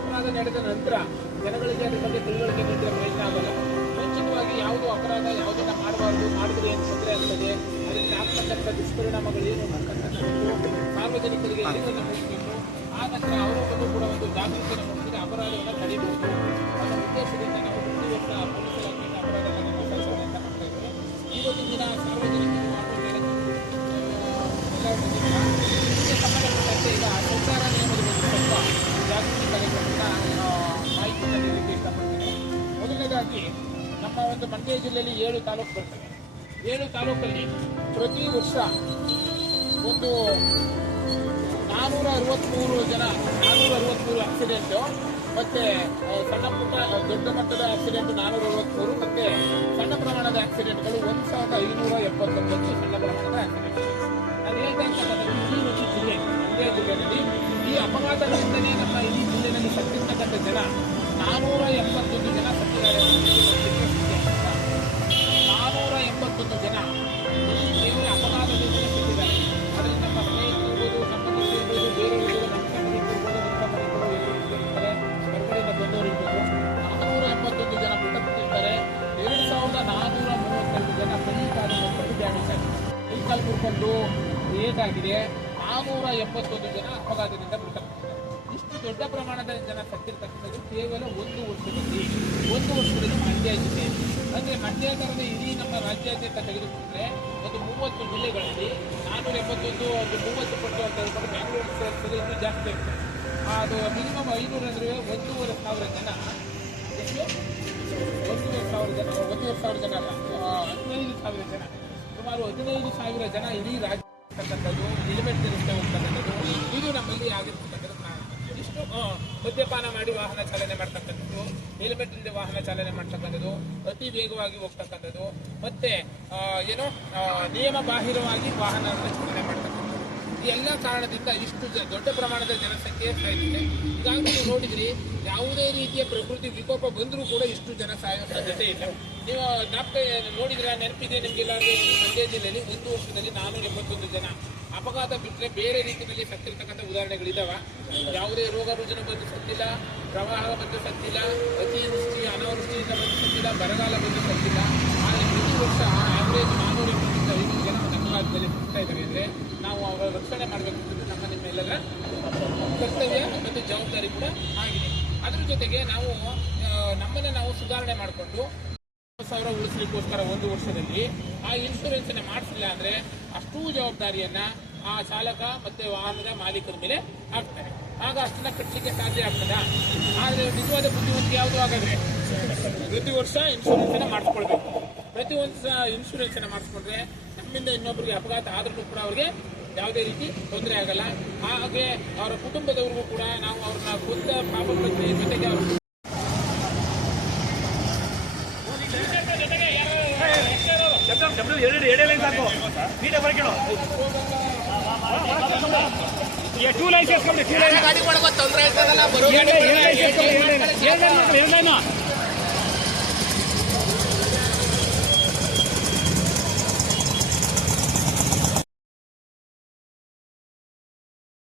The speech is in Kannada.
ಅಪರಾಧ ನಡೆದ ನಂತರ ಜನಗಳಿಗೆ ಅದ್ರ ಬಗ್ಗೆ ತಿಳುವಳಿಕೆ ನೀಡಿದ ಪ್ರಯತ್ನ ಆಗಲ್ಲ. ಮುಂಚಿತವಾಗಿ ಯಾವುದು ಅಪರಾಧ ಯಾವುದನ್ನ ಮಾಡಬಾರ್ದು, ಮಾಡಿದ್ರೆ ಏನು ತೊಂದರೆ ಆಗ್ತದೆ, ಅದರಿಂದ ಆಗ್ತಕ್ಕಂಥ ದುಷ್ಪರಿಣಾಮಗಳು ಏನು ಅಂತಕ್ಕಂಥದ್ದು ಸಾರ್ವಜನಿಕರಿಗೆ ಏನನ್ನು ಮುಗಿಸಬೇಕು. ಆ ನಂತರ ಅವರೊಬ್ಬರು ಕೂಡ ಒಂದು ಜಾಗೃತಿಯನ್ನು ಮೂಡಿಸಿದ್ರೆ ಅಪರಾಧವನ್ನು ತಡೆಯಬಹುದು ಅನ್ನೋ ಉದ್ದೇಶದಿಂದ ನಾವು ಪ್ರತಿ ವರ್ಷ ಪೊಲೀಸ್ ಇಲಾಖೆಯಿಂದ ಅಪರಾಧಗಳನ್ನು ಕೆಲಸವನ್ನು ಮಾಡ್ತಾ ಇದ್ದೇವೆ. ಇವತ್ತು ದಿನ ಸಾರ್ವಜನಿಕರು ಇದಕ್ಕೆ ಸಂಬಂಧಪಟ್ಟಂತೆ ಈಗ ಸಂಚಾರ ನಿಯಮದ ಬಗ್ಗೆ ಸ್ವಲ್ಪ ಜಾಗೃತಿ ಕಾರ್ಯಕ್ರಮದ ಮಾಹಿತಿಯನ್ನು ನೀಡಲಿಕ್ಕೆ ಇಷ್ಟಪಡ್ತೇನೆ. ಮೊದಲನೇದಾಗಿ ನಮ್ಮ ಒಂದು ಮಂಡ್ಯ ಜಿಲ್ಲೆಯಲ್ಲಿ 7 ತಾಲೂಕು ಬರ್ತವೆ. 7 ತಾಲೂಕಲ್ಲಿ ಪ್ರತಿ ವರ್ಷ ಒಂದು 463 ಆಕ್ಸಿಡೆಂಟು, ಮತ್ತೆ ಸಣ್ಣ ಪುಟ್ಟ ದೊಡ್ಡ ಮಟ್ಟದ ಆಕ್ಸಿಡೆಂಟ್ 463, ಮತ್ತೆ ಸಣ್ಣ ಪ್ರಮಾಣದ ಆಕ್ಸಿಡೆಂಟ್ಗಳು 1579 ಸಣ್ಣ ಪ್ರಮಾಣದ ಆಕ್ಸಿಡೆಂಟ್. ನಾನು ಹೇಳ್ತಾ ಇರ್ತಕ್ಕಂಥದ್ದು ಇಡೀ ಒಂದು ಜಿಲ್ಲೆ, ಮಂಡ್ಯ ಜಿಲ್ಲೆಯಲ್ಲಿ ಈ ಅಪಘಾತಗಳಿಂದಲೇ ನಮ್ಮ ಇಡೀ ಜಿಲ್ಲೆಯಲ್ಲಿ ಸತ್ತಿರ್ತಕ್ಕಂಥ ಜನ 481 ಜನ ಸತ್ತಿದ್ದಾರೆ. 481 ಜನ ಕೇವಲ ಅಪಘಾತದಿಂದಲೇ ಸತ್ತಿದ್ದಾರೆ. ಅದರಲ್ಲಿ ನಮ್ಮ ಸ್ನೇಹಿತರಿರ್ಬೋದು, ಸಂಬಂಧಿಕರಿರ್ಬೋದು, ಬೇರೆಯವರು, ನಮ್ಮ ಸಂಬಂಧಿಕರಿರ್ಬೋದು, ಇರ್ತಾರೆ, ಹೊರಗಡೆಯಿಂದ ಬಂದವರಿರ್ಬೋದು. 481 ಜನ ಮೃತಪಟ್ಟಿರ್ತಾರೆ. 2432 ಜನ ಕೈ ಕಾಲು ಮುರ್ಕೊಂಡು ಡ್ಯಾಮೇಜ್ ಆಗಿದೆ. ಕೈ ಕಾಲು ಮುರ್ಕೊಂಡು ಏಟಾಗಿದೆ. 471 ಜನ ಅಪಘಾತದಿಂದ ಮೃತಪಟ್ಟಿದ್ದಾರೆ. ಇಷ್ಟು ದೊಡ್ಡ ಪ್ರಮಾಣದ ಜನ ಸತ್ತಿರ್ತಕ್ಕಂಥದ್ದು ಕೇವಲ ಒಂದು ವರ್ಷದಲ್ಲಿ ಮಂಡ್ಯ ಜಿಲ್ಲೆ. ಅಂದರೆ ಮಂಡ್ಯ ಥರದ ಇಡೀ ನಮ್ಮ ರಾಜ್ಯಾದ್ಯಂತ ತೆಗೆದುಕೊಂಡ್ರೆ ಒಂದು 30 ಜಿಲ್ಲೆಗಳಲ್ಲಿ 471 ಒಂದು 30 ಪಟ್ಟು ಅಂತ ಹೇಳ್ಕೊಂಡು ಬೆಂಗಳೂರು ಸೇರಿಸಿದ್ರೆ ಇನ್ನೂ ಜಾಸ್ತಿ ಇರ್ತದೆ. ಅದು ಮಿನಿಮಮ್ 500 ಅಂದರೆ 1,500 ಜನ, ಎಷ್ಟು 1,500 ಜನ, 1,500 ಜನ ಅಲ್ಲ, 15,000 ಜನ, ಸುಮಾರು 15,000 ಜನ ಇಡೀ ರಾಜ್ಯ ಹೋಗ್ತಕ್ಕಂಥದ್ದು, ಹೆಲ್ಮೆಟ್ ಧರಿಸದೆ ಹೋಗ್ತಕ್ಕಂಥದ್ದು, ಇದು ನಮ್ಮಲ್ಲಿ ಆಗಿರ್ತಕ್ಕಂಥದ್ದು. ಇಷ್ಟು ಮದ್ಯಪಾನ ಮಾಡಿ ವಾಹನ ಚಾಲನೆ ಮಾಡ್ತಕ್ಕಂಥದ್ದು, ಹೆಲ್ಮೆಟ್ ಇಲ್ಲದೆ ವಾಹನ ಚಾಲನೆ ಮಾಡ್ತಕ್ಕಂಥದ್ದು, ಅತಿ ವೇಗವಾಗಿ ಹೋಗ್ತಕ್ಕಂಥದ್ದು, ಮತ್ತೆ ಏನೋ ನಿಯಮ ಬಾಹಿರವಾಗಿ ವಾಹನ ಚಾಲನೆ ಮಾಡ್ತಕ್ಕಂಥದ್ದು. ಈ ಎಲ್ಲ ಕಾರಣದಿಂದ ಇಷ್ಟು ದೊಡ್ಡ ಪ್ರಮಾಣದ ಜನಸಂಖ್ಯೆ ಸಾಯಿದೆ. ಈಗಾಗಲೇ ನೀವು ನೋಡಿದ್ರಿ, ಯಾವುದೇ ರೀತಿಯ ಪ್ರಕೃತಿ ವಿಕೋಪ ಬಂದರೂ ಕೂಡ ಇಷ್ಟು ಜನ ಸಾಯೋ ಸಾಧ್ಯತೆ ಇಲ್ಲ. ನೀವು ನೋಡಿದ್ರೆ ನೆನಪಿದೆ ನಿಮಗೆಲ್ಲ, ಮಂಡ್ಯ ಜಿಲ್ಲೆಯಲ್ಲಿ ಒಂದು ವರ್ಷದಲ್ಲಿ 471 ಜನ ಅಪಘಾತ ಬಿಟ್ಟರೆ ಬೇರೆ ರೀತಿಯಲ್ಲಿ ಸತ್ತಿರ್ತಕ್ಕಂಥ ಉದಾಹರಣೆಗಳಿದ್ದಾವೆ. ಯಾವುದೇ ರೋಗ ರುಜಿನ ಬಂದು ಸತ್ತಿಲ್ಲ, ಪ್ರವಾಹ ಬಂದು ಸತ್ತಿಲ್ಲ, ಅತಿವೃಷ್ಟಿ ಅನಾವೃಷ್ಟಿಯಿಂದ ಬಂದು ಸತ್ತಿಲ್ಲ, ಬರಗಾಲ ಬಂದು ಸತ್ತಿಲ್ಲ. ಆದರೆ ಪ್ರತಿ ವರ್ಷ ಆವರೇಜ್ 475 ಜನ ಅಪಘಾತದಲ್ಲಿ ಸತ್ತಾ ಇದ್ದಾರೆ. ಅಂದರೆ ನಾವು ಅವರ ರಕ್ಷಣೆ ಮಾಡಬೇಕಂತದ್ದು ನಮ್ಮ ನಿಮ್ಮೆಲ್ಲರ ಕರ್ತವ್ಯ ಮತ್ತು ಜವಾಬ್ದಾರಿ ಕೂಡ ಆಗಿದೆ. ಅದ್ರ ಜೊತೆಗೆ ನಾವು ನಮ್ಮನ್ನು ನಾವು ಸುಧಾರಣೆ ಮಾಡಿಕೊಂಡು 1,000 ಉಳಿಸ್ಲಿಕ್ಕೋಸ್ಕರ ಒಂದು ವರ್ಷದಲ್ಲಿ ಆ ಇನ್ಶೂರೆನ್ಸನ್ನು ಮಾಡಿಸಿಲ್ಲ ಅಂದರೆ ಅಷ್ಟೂ ಜವಾಬ್ದಾರಿಯನ್ನು ಆ ಚಾಲಕ ಮತ್ತು ವಾಹನದ ಮಾಲೀಕರ ಮೇಲೆ ಹಾಕ್ತಾರೆ. ಆಗ ಅಷ್ಟನ್ನ ಕಟ್ಟಲಿಕ್ಕೆ ಸಾಧ್ಯ ಆಗ್ತದ. ಆದರೆ ನಿಜವಾದ ಬುದ್ಧಿವಂತಿಕೆ ಯಾವುದು ಹಾಗಾದರೆ ಪ್ರತಿ ವರ್ಷ ಇನ್ಶೂರೆನ್ಸನ್ನು ಮಾಡಿಸ್ಕೊಳ್ಬೇಕು. ಪ್ರತಿ ವರ್ಷ ಇನ್ಶೂರೆನ್ಸನ್ನು ಮಾಡಿಸ್ಕೊಂಡ್ರೆ ನಮ್ಮಿಂದ ಇನ್ನೊಬ್ಬರಿಗೆ ಅಪಘಾತ ಆದ್ರೂ ಕೂಡ ಅವ್ರಿಗೆ ಯಾವುದೇ ರೀತಿ ತೊಂದರೆ ಆಗಲ್ಲ. ಹಾಗೆ ಅವರ ಕುಟುಂಬದವ್ರಿಗೂ ಕೂಡ ನಾವು ಅವ್ರನ್ನ ಕೊಂದ ಪಾಪಗಳ ಜೊತೆಗೆ ಅವರು ಟೂ ಲೈನ್ ಗಾಡಿ ತೊಂದರೆ